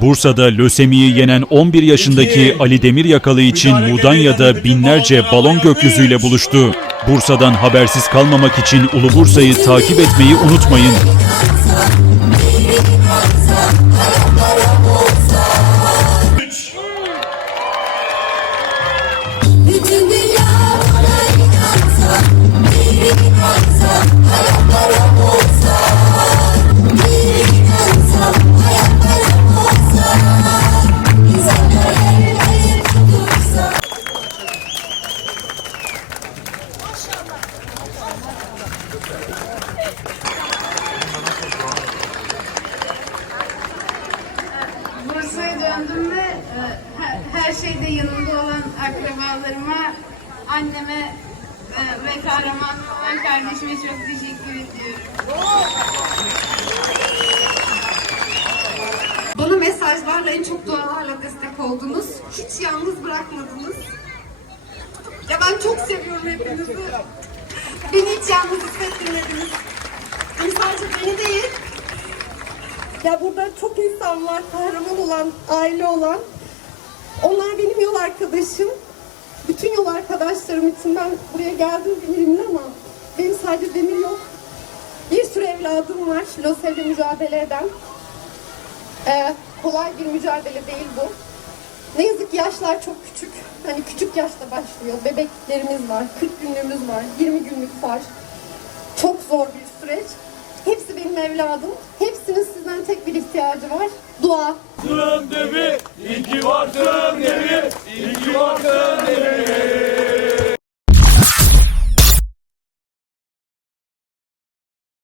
Bursa'da lösemiyi yenen 11 yaşındaki Ali Demir Yakalı için Mudanya'da binlerce balon gökyüzüyle buluştu. Bursa'dan habersiz kalmamak için Ulu Bursa'yı takip etmeyi unutmayın. Bursa'ya döndüm e, her, her şeyde yanımda olan akrabalarıma, anneme e, ve kahraman olan kardeşime çok teşekkür ediyorum. Bana mesajlarla en çok dualarla destek oldunuz. Hiç yalnız bırakmadınız. Ya ben çok seviyorum hepinizi. Beni hiç yalnız hissettirmediniz. Hani sadece beni değil. Ya burada çok insan var, kahraman olan, aile olan. Onlar benim yol arkadaşım. Bütün yol arkadaşlarım için ben buraya geldim Demir'imle ama benim sadece Demir yok. Bir sürü evladım var, LOSEV'le mücadele eden. Ee, kolay bir mücadele değil bu. Ne yazık ki yaşlar çok küçük. Küçük yaşta başlıyor. Bebeklerimiz var, 40 günlüğümüz var, 20 günlük var. Çok zor bir süreç. Hepsi benim evladım. Hepsinin sizden tek bir ihtiyacı var. Dua. varsın Demir, iyi ki varsın Demir,